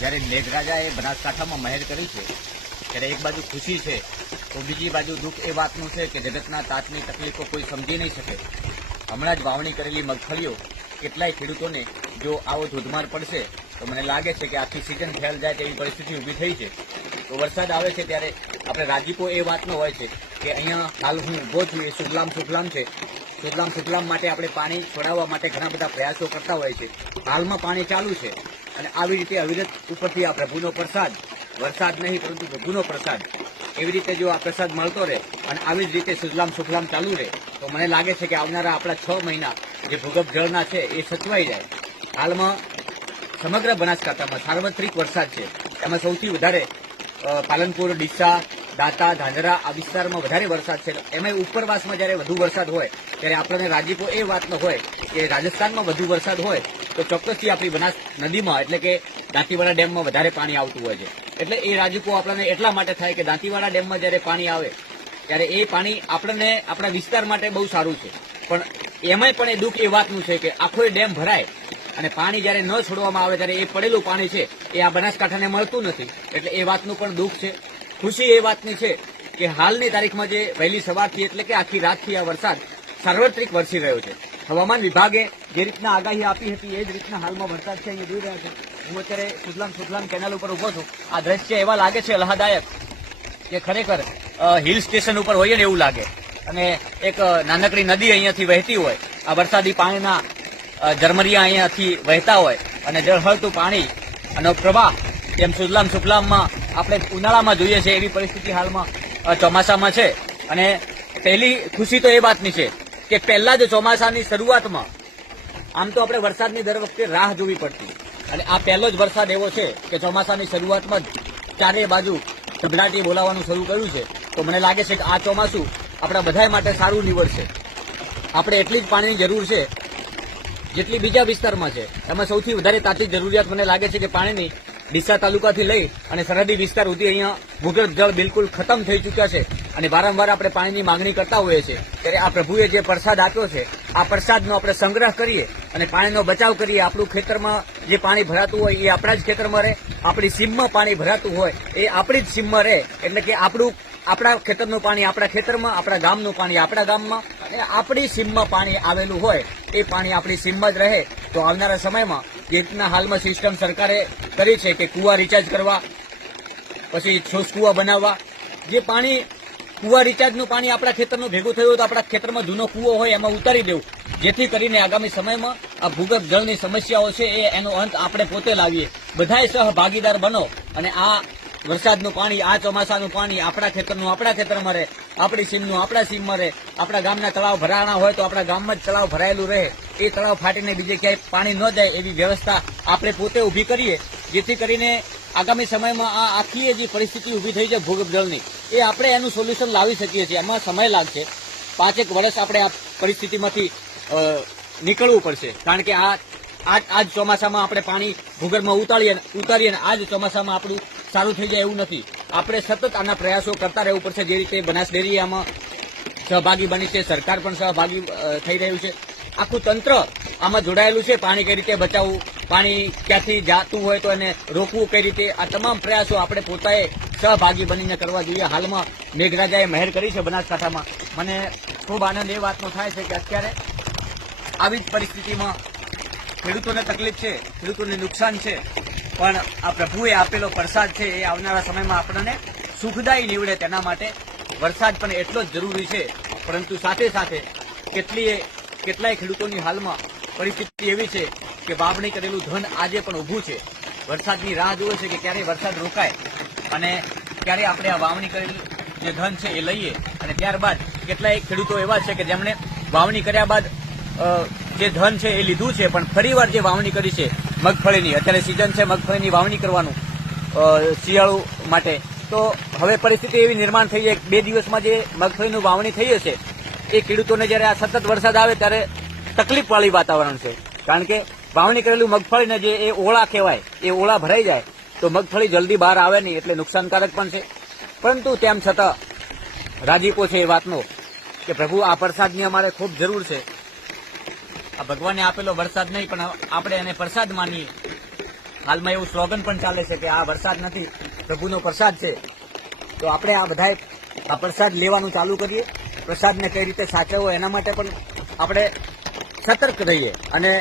જ્યારે મેઘરાજાએ બનાસકાંઠામાં મહેર કરી છે ત્યારે એક બાજુ ખુશી છે તો બીજી બાજુ દુઃખ એ વાતનું છે કે જગતના તાતની તકલીફો કોઈ સમજી નહીં શકે। હમણાં જ વાવણી કરેલી મગફળીઓ કેટલાય ખેડૂતોને જો આવો ધોધમાર પડશે તો મને લાગે છે કે આખી સિઝન ફેલ જાય તેવી પરિસ્થિતિ ઊભી થઈ છે। તો વરસાદ આવે છે ત્યારે આપણે રાજીપો એ વાતનો હોય છે કે અહીંયા હાલ હું ઊભો છું એ સુજલામ સુફલામ છે। સુજલામ સુફલામ માટે આપણે પાણી છોડાવવા માટે ઘણા બધા પ્રયાસો કરતા હોય છે। હાલમાં પાણી ચાલુ છે અને આવી રીતે અવિરત ઉપરથી આ પ્રભુનો પ્રસાદ, વરસાદ નહીં પરંતુ પ્રભુનો પ્રસાદ, એવી રીતે જો આ પ્રસાદ મળતો રહે અને આવી જ રીતે સુજલામ સુફલામ ચાલુ રહે તો મને લાગે છે કે આવનારા આપણા 6 મહિના જે ભૂગર્ભ જળના છે એ સચવાઈ જાય। હાલમાં સમગ્ર બનાસકાંઠામાં સાર્વત્રિક વરસાદ છે, એમાં સૌથી વધારે પાલનપુર, ડીસા, દાંતા, ધાંધરા આ વિસ્તારમાં વધારે વરસાદ છે। એમાં ઉપરવાસમાં જ્યારે વધુ વરસાદ હોય ત્યારે આપણને રાજીપો એ વાતનો હોય કે રાજસ્થાનમાં વધુ વરસાદ હોય તો ચોક્કસથી આપણી બનાસ નદીમાં એટલે કે દાંતીવાડા ડેમમાં વધારે પાણી આવતું હોય છે। એટલે એ રાજીપો આપણને એટલા માટે થાય કે દાંતીવાડા ડેમમાં જ્યારે પાણી આવે ત્યારે એ પાણી આપણને આપણા વિસ્તાર માટે બહુ સારું છે, પણ એમાંય પણ એ દુઃખ એ વાતનું છે કે આખો એ ડેમ ભરાય અને પાણી જ્યારે ન છોડવામાં આવે ત્યારે એ પડેલું પાણી છે એ આ બનાસકાંઠાને મળતું નથી, એટલે એ વાતનું પણ દુઃખ છે। ખુશી એ વાતની છે કે હાલની તારીખમાં જે વહેલી સવારથી એટલે કે આખી રાતથી આ વરસાદ સાર્વત્રિક વરસી રહ્યો છે। હવામાન વિભાગે જે રીતના આગાહી આપી હતી એ જ રીતના હાલમાં વરસાદ છે અહીંયા જોઈ રહ્યા છે। હું અત્યારે સુજલામ સુફલામ કેનાલ ઉપર ઉભો છું। આ દ્રશ્ય એવા લાગે છે આહલાદાયક કે ખરેખર હિલ સ્ટેશન ઉપર હોય ને એવું લાગે અને એક નાનકડી નદી અહીંયાથી વહેતી હોય, આ વરસાદી પાણીના ઝરમરિયા અહીંયાથી વહેતા હોય અને ઝળહળતું પાણી અને પ્રવાહ એમ સુજલામ સુફલામમાં આપણે ઉનાળામાં જોઈએ છે એવી પરિસ્થિતિ હાલમાં ચોમાસામાં છે। અને પહેલી ખુશી તો એ વાતની છે કે પહેલા જ ચોમાસાની શરૂઆતમાં આમ તો આપણે વરસાદની દર વખતે રાહ જોવી પડતી અને આ પહેલો જ વરસાદ એવો છે કે ચોમાસાની શરૂઆતમાં જ ચારે બાજુ ગડગડાટી બોલાવવાનું શરૂ કર્યું છે। તો મને લાગે છે કે આ ચોમાસું આપણા બધા માટે સારું નીવડશે। આપણે એટલી જ પાણીની જરૂર છે જેટલી બીજા વિસ્તારમાં છે, એમાં સૌથી વધારે તાતી જરૂરિયાત મને લાગે છે કે પાણીની ડીસા તાલુકાથી લઈ અને સરહદી વિસ્તાર સુધી અહીંયા ભૂગર્ભ જળ બિલકુલ ખતમ થઈ ચૂક્યા છે અને વારંવાર આપણે પાણીની માંગણી કરતા હોઈએ છીએ। ત્યારે આ પ્રભુએ જે પ્રસાદ આપ્યો છે આ પ્રસાદનો આપણે સંગ્રહ કરીએ અને પાણીનો બચાવ કરીએ। આપણું ખેતરમાં જે પાણી ભરાતું હોય એ આપણા જ ખેતરમાં રહે, આપણી સીમમાં પાણી ભરાતું હોય એ આપણી જ સીમમાં રહે, એટલે કે આપણા ખેતરનું પાણી આપણા ખેતરમાં, આપણા ગામનું પાણી આપણા ગામમાં અને આપણી સીમમાં પાણી આવેલું હોય એ પાણી આપણી સીમમાં જ રહે। તો આવનારા સમયમાં જે રીતના હાલમાં સિસ્ટમ સરકારે કરી છે કે કુવા રિચાર્જ કરવા, પછી છોસ કુવા બનાવવા, જે પાણી કુવા રિચાર્જનું પાણી આપણા ખેતરનું ભેગું થયું તો આપણા ખેતરમાં જૂનો કુવો હોય એમાં ઉતારી દેવું, જેથી કરીને આગામી સમયમાં આ ભૂગર્ભ જળની સમસ્યાઓ છે એનો અંત આપણે પોતે લાવીએ। બધાએ સહભાગીદાર બનો અને આ વરસાદનું પાણી, આ ચોમાસાનું પાણી આપણા ખેતરનું આપણા ખેતરમાં રહે, આપણી સીમનું આપણા સીમમાં રહે, આપણા ગામના તળાવ ભરાણા હોય તો આપણા ગામમાં જ તળાવ ભરાયેલું રહે, એ તળાવ ફાટીને બીજે ક્યાંય પાણી ન જાય એવી વ્યવસ્થા આપણે પોતે ઊભી કરીએ, જેથી કરીને આગામી સમયમાં આ આખી જે પરિસ્થિતિ ઊભી થઈ છે ભૂગર્ભ જળની એ આપણે એનું સોલ્યુશન લાવી શકીએ છીએ। એમાં સમય લાગશે, 5 વર્ષ આપણે આ પરિસ્થિતિમાંથી નીકળવું પડશે, કારણ કે આજ ચોમાસામાં આપણે પાણી ભૂગર્ભમાં ઉતારીએ અને આજ ચોમાસામાં આપણું સારું થઈ જાય એવું નથી। આપણે સતત આના પ્રયાસો કરતા રહેવું પડશે। જે રીતે બનાસ ડેરી આમાં સહભાગી બની છે, સરકાર પણ સહભાગી થઈ રહ્યું છે, આખું તંત્ર આમાં જોડાયેલું છે। પાણી કઈ રીતે બચાવવું, પાણી ક્યાંથી જાતું હોય તો એને રોકવું કઈ રીતે, આ તમામ પ્રયાસો આપણે પોતાએ સહભાગી બનીને કરવા જોઈએ। હાલમાં મેઘરાજાએ મહેર કરી છે બનાસકાંઠામાં, મને ખૂબ આનંદ એ વાતનો થાય છે કે અત્યારે આવી જ પરિસ્થિતિમાં ખેડૂતોને તકલીફ છે, ખેડૂતોને નુકસાન છે, પણ આ પ્રભુએ આપેલો પ્રસાદ છે એ આવનારા સમયમાં આપણને સુખદાયી નીવડે તેના માટે વરસાદ પણ એટલો જ જરૂરી છે। પરંતુ સાથે સાથે કેટલાય ખેડૂતોની હાલમાં પરિસ્થિતિ એવી છે કે વાવણી કરેલું ધન આજે પણ ઊભું છે, વરસાદની રાહ જોવે છે કે ક્યારે વરસાદ રોકાય અને ક્યારે આપણે આ વાવણી કરેલું જે ધન છે એ લઈએ। અને ત્યારબાદ કેટલાય ખેડૂતો એવા છે કે જેમણે વાવણી કર્યા બાદ જે ધન છે એ લીધું છે, પણ ફરીવાર જે વાવણી કરી છે મગફળીની, અત્યારે સિઝન છે મગફળીની વાવણી કરવાનું શિયાળુ માટે, તો હવે પરિસ્થિતિ એવી નિર્માણ થઈ જાય 2 દિવસમાં જે મગફળીનું વાવણી થઈ હશે એ ખેડૂતોને જ્યારે આ સતત વરસાદ આવે ત્યારે તકલીફવાળી વાતાવરણ છે, કારણ કે વાવણી કરેલું મગફળીને જે એ ઓળા કહેવાય એ ઓળા ભરાઈ જાય તો મગફળી જલ્દી બહાર આવે નહીં, એટલે નુકસાનકારક પણ છે। પરંતુ તેમ છતાં રાજીપો છે એ વાતનો કે પ્રભુ આ પ્રસાદની અમારે ખૂબ જરૂર છે। આ ભગવાને આપેલો વરસાદ નહીં પણ આપણે એને પ્રસાદ માનીએ હાલમાં એવું સ્લોગન પણ ચાલે છે કે આ વરસાદ નથી, પ્રભુનો પ્રસાદ છે. તો આપણે આ બધાએ આ પ્રસાદ લેવાનું ચાલુ કરીએ. પ્રસાદને કઈ રીતે સાચવવો એના માટે પણ આપણે સતર્ક રહીએ. અને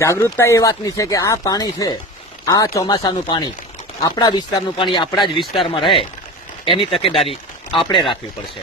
જાગૃતતા એ વાતની છે કે આ પાણી છે, આ ચોમાસાનું પાણી, આપણા વિસ્તારનું પાણી આપણા જ વિસ્તારમાં રહે, એની તકેદારી આપણે રાખવી પડશે.